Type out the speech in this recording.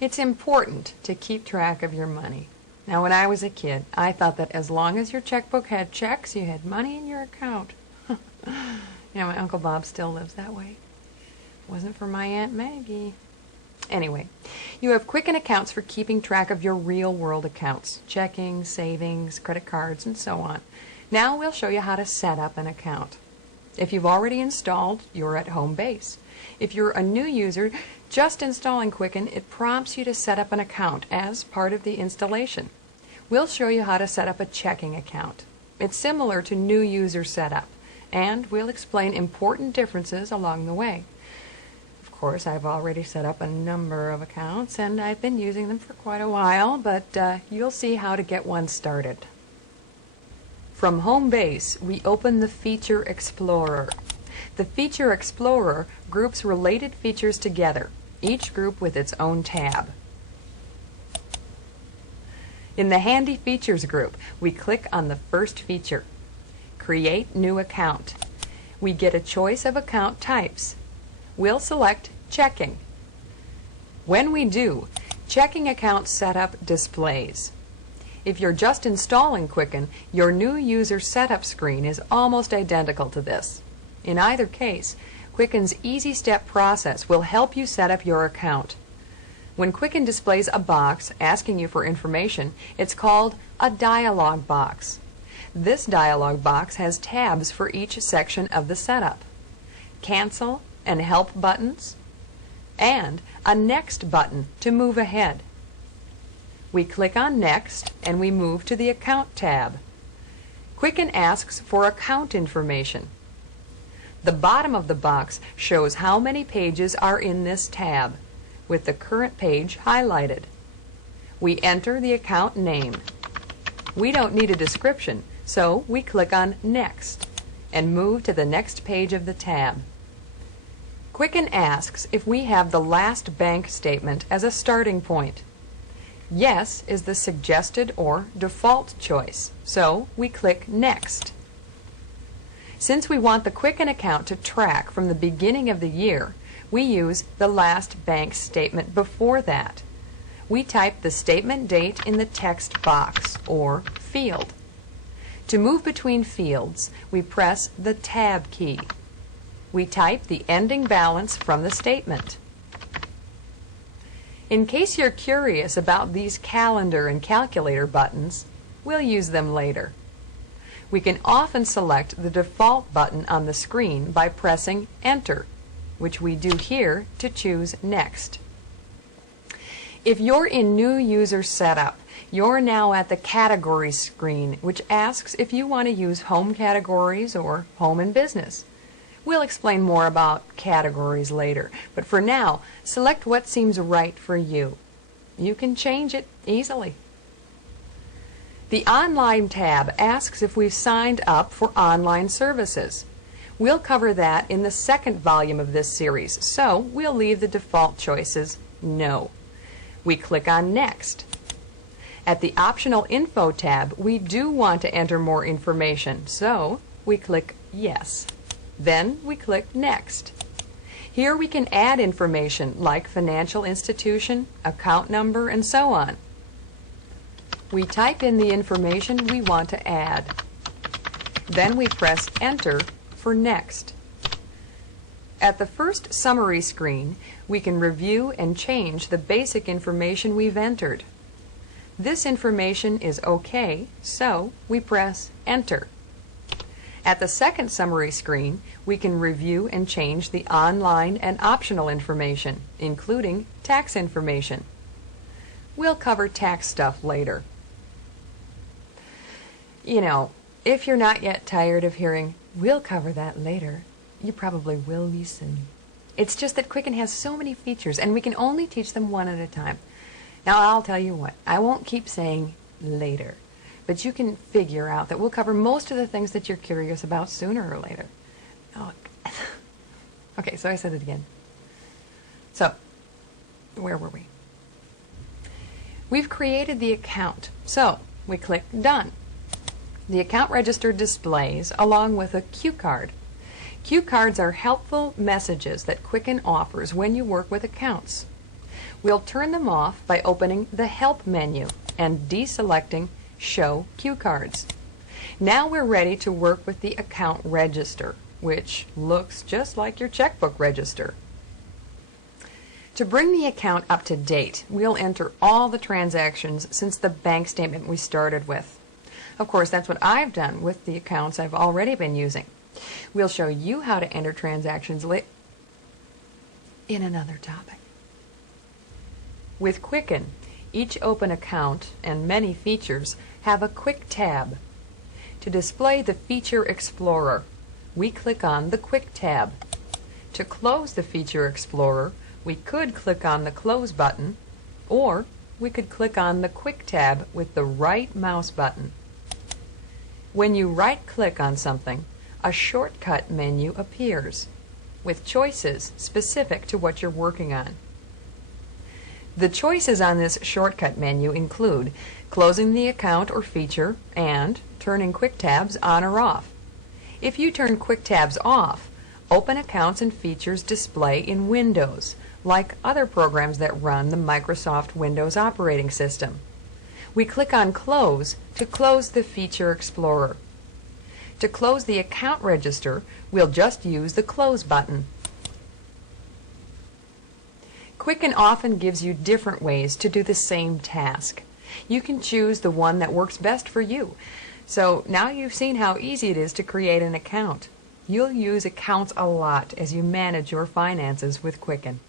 It's important to keep track of your money. Now, when I was a kid, I thought that as long as your checkbook had checks, you had money in your account. My Uncle Bob still lives that way. It wasn't for my Aunt Maggie. Anyway, you have Quicken accounts for keeping track of your real-world accounts, checking, savings, credit cards, and so on. Now we'll show you how to set up an account. If you've already installed, you're at home base. If you're a new user, just installing Quicken, it prompts you to set up an account as part of the installation. We'll show you how to set up a checking account. It's similar to new user setup, and we'll explain important differences along the way. Of course, I've already set up a number of accounts, and I've been using them for quite a while, but you'll see how to get one started. From home base, we open the Feature Explorer. The Feature Explorer groups related features together, each group with its own tab. In the Handy Features group, we click on the first feature, Create New Account. We get a choice of account types. We'll select Checking. When we do, Checking Account Setup displays. If you're just installing Quicken, your new user setup screen is almost identical to this. In either case, Quicken's easy step process will help you set up your account. When Quicken displays a box asking you for information, it's called a dialog box. This dialog box has tabs for each section of the setup. Cancel and Help buttons, and a Next button to move ahead. We click on Next and we move to the Account tab. Quicken asks for account information. The bottom of the box shows how many pages are in this tab, with the current page highlighted. We enter the account name. We don't need a description, so we click on Next and move to the next page of the tab. Quicken asks if we have the last bank statement as a starting point. Yes is the suggested or default choice, so we click Next. Since we want the Quicken account to track from the beginning of the year, we use the last bank statement before that. We type the statement date in the text box or field. To move between fields, we press the Tab key. We type the ending balance from the statement. In case you're curious about these calendar and calculator buttons, we'll use them later. We can often select the default button on the screen by pressing Enter, which we do here to choose Next. If you're in New User Setup, you're now at the Categories screen, which asks if you want to use Home Categories or Home and Business. We'll explain more about categories later, but for now, select what seems right for you. You can change it easily. The Online tab asks if we've signed up for online services. We'll cover that in the second volume of this series, so we'll leave the default choices No. We click on Next. At the Optional Info tab, we do want to enter more information, so we click Yes. Then we click Next. Here we can add information like financial institution, account number, and so on. We type in the information we want to add. Then we press Enter for Next. At the first summary screen, we can review and change the basic information we've entered. This information is okay, so we press Enter. At the second summary screen, we can review and change the online and optional information, including tax information. We'll cover tax stuff later. You know, if you're not yet tired of hearing, "We'll cover that later," you probably will be soon. It's just that Quicken has so many features, and we can only teach them one at a time. Now, I'll tell you what, I won't keep saying later, but you can figure out that we'll cover most of the things that you're curious about sooner or later. Oh, okay, so I said it again. So, where were we? We've created the account, so we click Done. The account register displays along with a cue card. Cue cards are helpful messages that Quicken offers when you work with accounts. We'll turn them off by opening the Help menu and deselecting Show Cue Cards. Now we're ready to work with the account register, which looks just like your checkbook register. To bring the account up to date, we'll enter all the transactions since the bank statement we started with. Of course, that's what I've done with the accounts I've already been using. We'll show you how to enter transactions in another topic. With Quicken, each open account and many features have a quick tab. To display the Feature Explorer, we click on the Quick tab. To close the Feature Explorer, we could click on the Close button, or we could click on the Quick tab with the right mouse button. When you right-click on something, a shortcut menu appears with choices specific to what you're working on. The choices on this shortcut menu include closing the account or feature and turning Quick Tabs on or off. If you turn Quick Tabs off, open accounts and features display in Windows, like other programs that run the Microsoft Windows operating system. We click on Close to close the Feature Explorer. To close the account register, we'll just use the Close button. Quicken often gives you different ways to do the same task. You can choose the one that works best for you. So now you've seen how easy it is to create an account. You'll use accounts a lot as you manage your finances with Quicken.